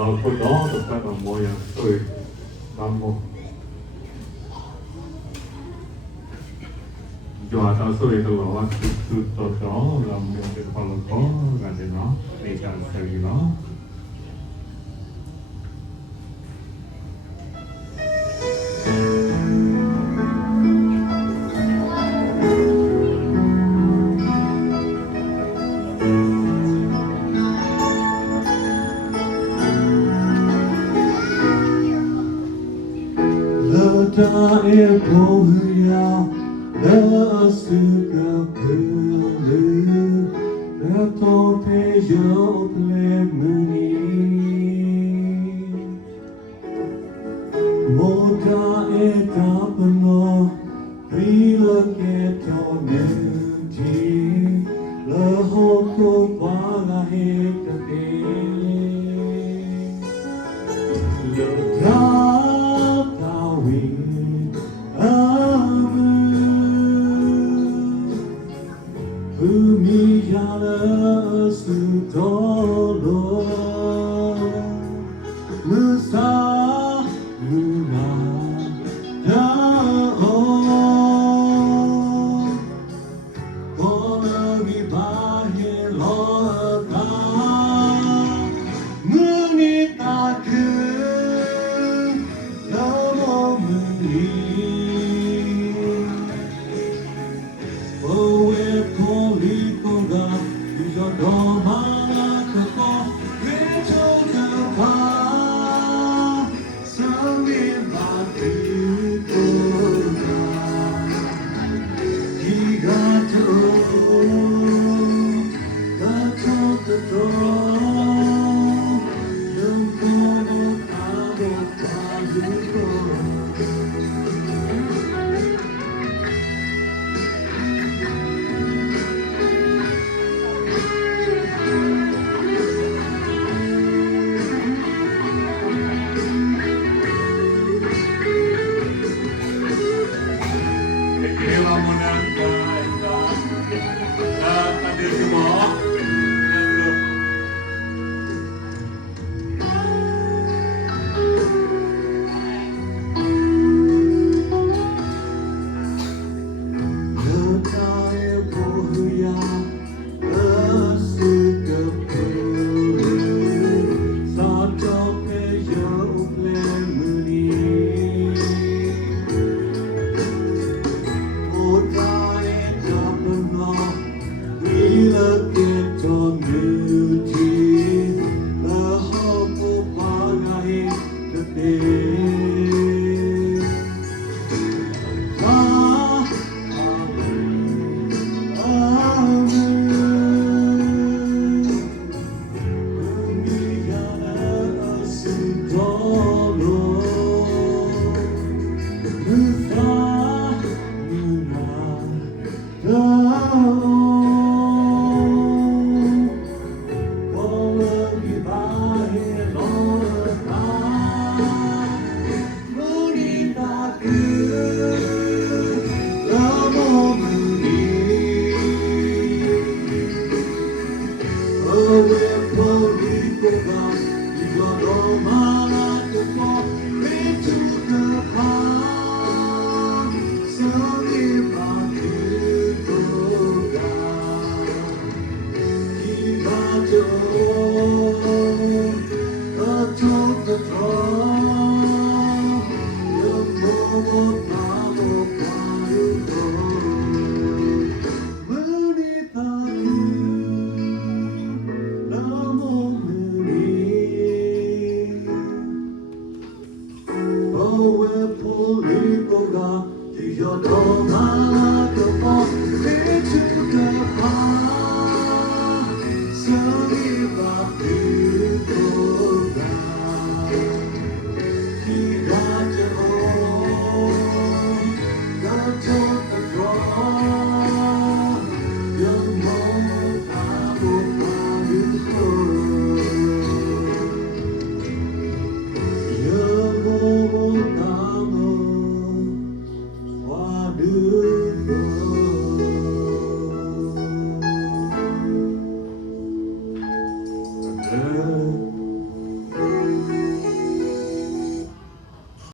Cô đó thực ra là môi cười làm một dọa tao xui tao bảo là từ đó là một cái phần là có gần đến nó để chẳng xử lý nó ta e bố ya la su ka pelu la to pe yo tle muni mo ta e ta pano pri la ke to ne ti la ho ko pa la he ka te lo ta ta wi Umiyala sutolo Musa Muna Dao Kola Gibahe Loka Munitaku Namo Muni Oh, Oh,